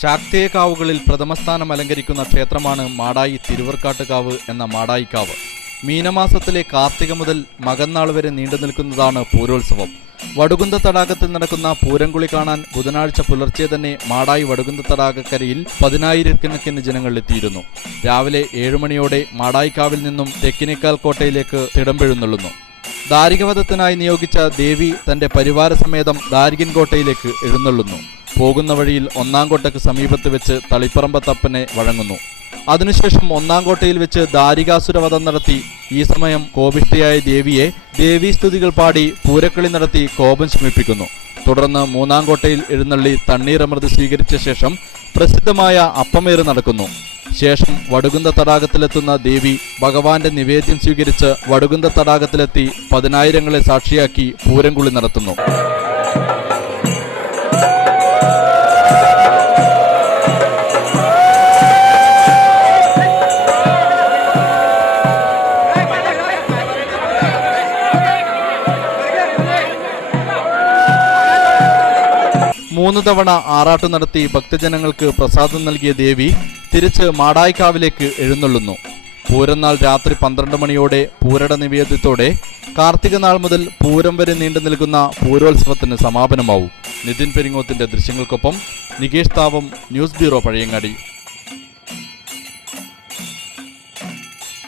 ശാക്തേയകാവുകളിൽ പ്രഥമസ്ഥാനം അലങ്കരിക്കുന്ന ക്ഷേത്രമാണ് മാടായി തിരുവർക്കാട്ടുകാവ് എന്ന മാടായിക്കാവ്. മീനമാസത്തിലെ കാർത്തിക മുതൽ മകന്നാൾ വരെ നീണ്ടു നിൽക്കുന്നതാണ് പൂരോത്സവം. വടുകുന്ത തടാകത്തിൽ നടക്കുന്ന പൂരംകുളി കാണാൻ ബുധനാഴ്ച പുലർച്ചെ തന്നെ മാടായി വടുകുന്ത തടാകക്കരയിൽ 10,000-കണക്കിന് ജനങ്ങൾ എത്തിയിരുന്നു. രാവിലെ 7 മണിയോടെ മാടായിക്കാവിൽ നിന്നും തെക്കിനേക്കാൽ കോട്ടയിലേക്ക് തിടമ്പെഴുന്നള്ളുന്നു. ദാരികവധത്തിനായി നിയോഗിച്ച ദേവി തന്റെ പരിവാരസമേതം ദാരികൻ കോട്ടയിലേക്ക് എഴുന്നള്ളുന്നു. പോകുന്ന വഴിയിൽ ഒന്നാംകോട്ടയ്ക്ക് സമീപത്ത് വെച്ച് തളിപ്പറമ്പത്തപ്പനെ വഴങ്ങുന്നു. അതിനുശേഷം ഒന്നാംകോട്ടയിൽ വെച്ച് ദാരികാസുരവധം നടത്തി ഈ സമയം കോപിഷ്ഠയായ ദേവിയെ ദേവീസ്തുതികൾ പാടി പൂരക്കളി നടത്തി കോപം ശമിപ്പിക്കുന്നു. തുടർന്ന് മൂന്നാംകോട്ടയിൽ എഴുന്നള്ളി തണ്ണീരമൃത് സ്വീകരിച്ച ശേഷം പ്രസിദ്ധമായ അപ്പമേറ് നടക്കുന്നു. ശേഷം വടുകുന്ത തടാകത്തിലെത്തുന്ന ദേവി ഭഗവാന്റെ നിവേദ്യം സ്വീകരിച്ച് വടുകുന്ത തടാകത്തിലെത്തി 10,000-ങ്ങളെ സാക്ഷിയാക്കി പൂരംകുളി നടത്തുന്നു. മൂന്ന് തവണ ആറാട്ട് നടത്തി ഭക്തജനങ്ങൾക്ക് പ്രസാദം നൽകിയ ദേവി തിരിച്ച് മാടായിക്കാവിലേക്ക് എഴുന്നള്ളുന്നു. പൂരനാൾ രാത്രി 12 മണിയോടെ പൂരട നിവേദ്യത്തോടെ കാർത്തിക നാൾ മുതൽ പൂരം വരെ നീണ്ടു നിൽക്കുന്ന പൂരോത്സവത്തിന് സമാപനമാവും. നിതിൻ പെരിങ്ങോത്തിന്റെ ദൃശ്യങ്ങൾക്കൊപ്പം നികേഷ് താവം, ന്യൂസ് ബ്യൂറോ, പഴയങ്ങാടി.